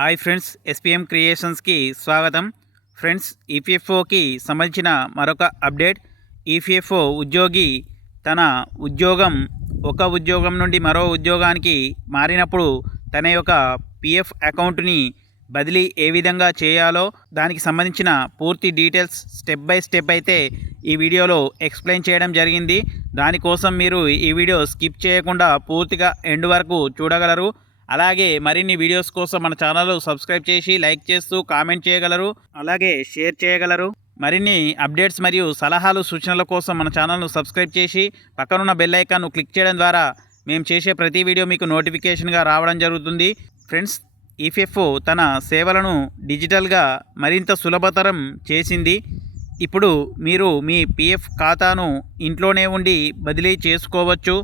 Hi friends, SPM క్రియేషన్స్కి స్వాగతం. Friends, ఈపీఎఫ్ఓకి సంబంధించిన మరొక అప్డేట్. ఈపీఎఫ్ఓ ఉద్యోగి తన ఒక ఉద్యోగం నుండి మరో ఉద్యోగానికి మారినప్పుడు తన యొక్క పిఎఫ్ అకౌంట్ని బదిలీ ఏ విధంగా చేయాలో దానికి సంబంధించిన పూర్తి డీటెయిల్స్ స్టెప్ బై స్టెప్ అయితే ఈ వీడియోలో ఎక్స్ప్లెయిన్ చేయడం జరిగింది. దానికోసం మీరు ఈ వీడియో స్కిప్ చేయకుండా పూర్తిగా ఎండ్ వరకు చూడగలరు. అలాగే మరిన్ని వీడియోస్ కోసం మన ఛానల్ సబ్స్క్రైబ్ చేసి లైక్ చేస్తూ కామెంట్ చేయగలరు, అలాగే షేర్ చేయగలరు. మరిన్ని అప్డేట్స్ మరియు సలహాలు సూచనల కోసం మన ఛానల్ను సబ్స్క్రైబ్ చేసి పక్కనున్న బెల్ ఐకాన్ను క్లిక్ చేయడం ద్వారా మేము చేసే ప్రతి వీడియో మీకు నోటిఫికేషన్గా రావడం జరుగుతుంది. ఫ్రెండ్స్, ఈపీఎఫ్ఓ తన సేవలను డిజిటల్గా మరింత సులభతరం చేసింది. ఇప్పుడు మీరు మీ పిఎఫ్ ఖాతాను ఇంట్లోనే ఉండి బదిలీ చేసుకోవచ్చు.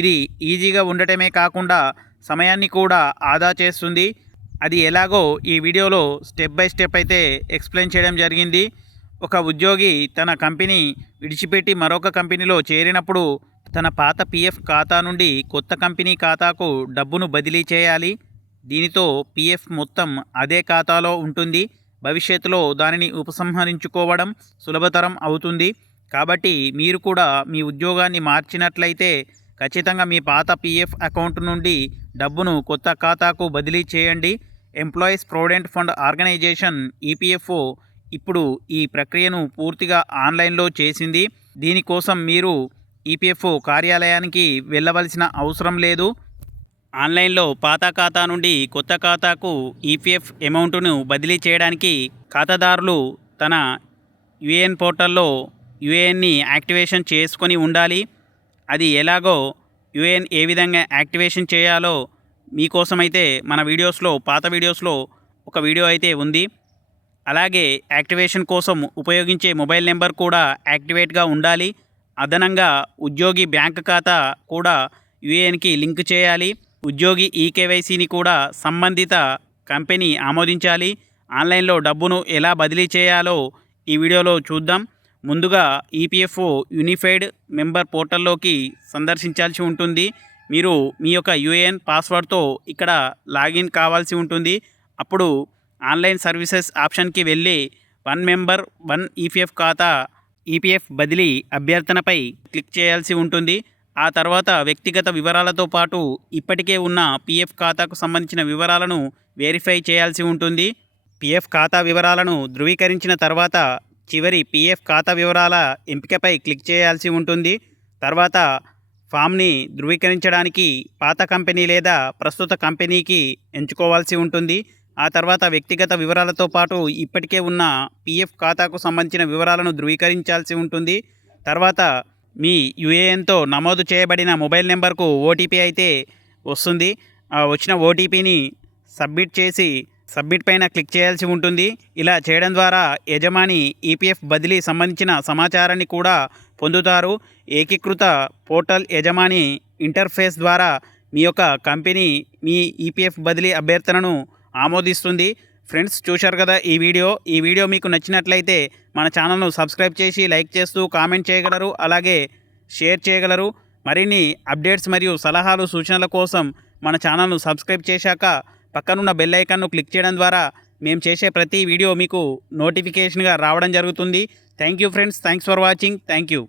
ఇది ఈజీగా ఉండటమే కాకుండా సమయాన్ని కూడా ఆదా చేస్తుంది. అది ఎలాగో ఈ వీడియోలో స్టెప్ బై స్టెప్ అయితే ఎక్స్ప్లెయిన్ చేయడం జరిగింది. ఒక ఉద్యోగి తన కంపెనీ విడిచిపెట్టి మరొక కంపెనీలో చేరినప్పుడు తన పాత పిఎఫ్ ఖాతా నుండి కొత్త కంపెనీ ఖాతాకు డబ్బును బదిలీ చేయాలి. దీనితో పిఎఫ్ మొత్తం అదే ఖాతాలో ఉంటుంది. భవిష్యత్తులో దానిని ఉపసంహరించుకోవడం సులభతరం అవుతుంది. కాబట్టి మీరు కూడా మీ ఉద్యోగాన్ని మార్చినట్లయితే ఖచ్చితంగా మీ పాత పిఎఫ్ అకౌంట్ నుండి డబ్బును కొత్త ఖాతాకు బదిలీ చేయండి. Employees provident fund organisation EPFO ఇప్పుడు ఈ ప్రక్రియను పూర్తిగా ఆన్లైన్లో చేసింది. దీనికోసం మీరు ఈపీఎఫ్ఓ కార్యాలయానికి వెళ్ళవలసిన అవసరం లేదు. ఆన్లైన్లో పాత ఖాతా నుండి కొత్త ఖాతాకు ఈపీఎఫ్ అమౌంట్ను బదిలీ చేయడానికి ఖాతాదారులు తన యూఏఎన్ పోర్టల్లో యూఏఎన్ని యాక్టివేషన్ చేసుకొని ఉండాలి. అది ఎలాగో యూఏఎన్ ఏ విధంగా యాక్టివేషన్ చేయాలో మీకోసమైతే మన పాత వీడియోస్లో ఒక వీడియో అయితే ఉంది. అలాగే యాక్టివేషన్ కోసం ఉపయోగించే మొబైల్ నెంబర్ కూడా యాక్టివేట్గా ఉండాలి. అదనంగా ఉద్యోగి బ్యాంక్ ఖాతా కూడా యూఏఎన్కి లింక్ చేయాలి. ఉద్యోగి ఈకేవైసీని కూడా సంబంధిత కంపెనీ ఆమోదించాలి. ఆన్లైన్లో డబ్బును ఎలా బదిలీ చేయాలో ఈ వీడియోలో చూద్దాం. ముందుగా ఈపీఎఫ్ఓ యూనిఫైడ్ మెంబర్ పోర్టల్లోకి సందర్శించాల్సి ఉంటుంది. మీరు మీ యొక్క యూఏఎన్ పాస్వర్డ్తో ఇక్కడ లాగిన్ కావాల్సి ఉంటుంది. అప్పుడు ఆన్లైన్ సర్వీసెస్ ఆప్షన్కి వెళ్ళి 1 మెంబర్ 1 ఈపీఎఫ్ ఖాతా ఈపీఎఫ్ బదిలీ అభ్యర్థనపై క్లిక్ చేయాల్సి ఉంటుంది. ఆ తర్వాత వ్యక్తిగత వివరాలతో పాటు ఇప్పటికే ఉన్న పిఎఫ్ ఖాతాకు సంబంధించిన వివరాలను వెరిఫై చేయాల్సి ఉంటుంది. పిఎఫ్ ఖాతా వివరాలను ధృవీకరించిన తర్వాత చివరి పిఎఫ్ ఖాతా వివరాల ఎంపికపై క్లిక్ చేయాల్సి ఉంటుంది. తర్వాత ఫామ్ని ధృవీకరించడానికి పాత కంపెనీ లేదా ప్రస్తుత కంపెనీకి ఎంచుకోవాల్సి ఉంటుంది. ఆ తర్వాత వ్యక్తిగత వివరాలతో పాటు ఇప్పటికే ఉన్న పిఎఫ్ ఖాతాకు సంబంధించిన వివరాలను ధృవీకరించాల్సి ఉంటుంది. తర్వాత మీ యూఏఎన్తో నమోదు చేయబడిన మొబైల్ నెంబర్కు ఓటీపీ అయితే వస్తుంది. వచ్చిన ఓటీపీని సబ్మిట్ పైన క్లిక్ చేయాల్సి ఉంటుంది. ఇలా చేయడం ద్వారా యజమాని ఈపీఎఫ్ బదిలీ సంబంధించిన సమాచారాన్ని కూడా పొందుతారు. ఏకీకృత పోర్టల్ యజమాని ఇంటర్ఫేస్ ద్వారా మీ యొక్క కంపెనీ మీ ఈపీఎఫ్ బదిలీ అభ్యర్థనను ఆమోదిస్తుంది. ఫ్రెండ్స్, చూశారు కదా ఈ వీడియో మీకు నచ్చినట్లయితే మన ఛానల్ను సబ్స్క్రైబ్ చేసి లైక్ చేస్తూ కామెంట్ చేయగలరు, అలాగే షేర్ చేయగలరు. మరిన్ని అప్డేట్స్ మరియు సలహాలు సూచనల కోసం మన ఛానల్ను సబ్స్క్రైబ్ చేశాక పక్కనున్న బెల్ ఐకాన్ను క్లిక్ చేయడం ద్వారా మేము చేసే ప్రతి వీడియో మీకు నోటిఫికేషన్గా రావడం జరుగుతుంది. Thank you friends, thanks for watching. Thank you.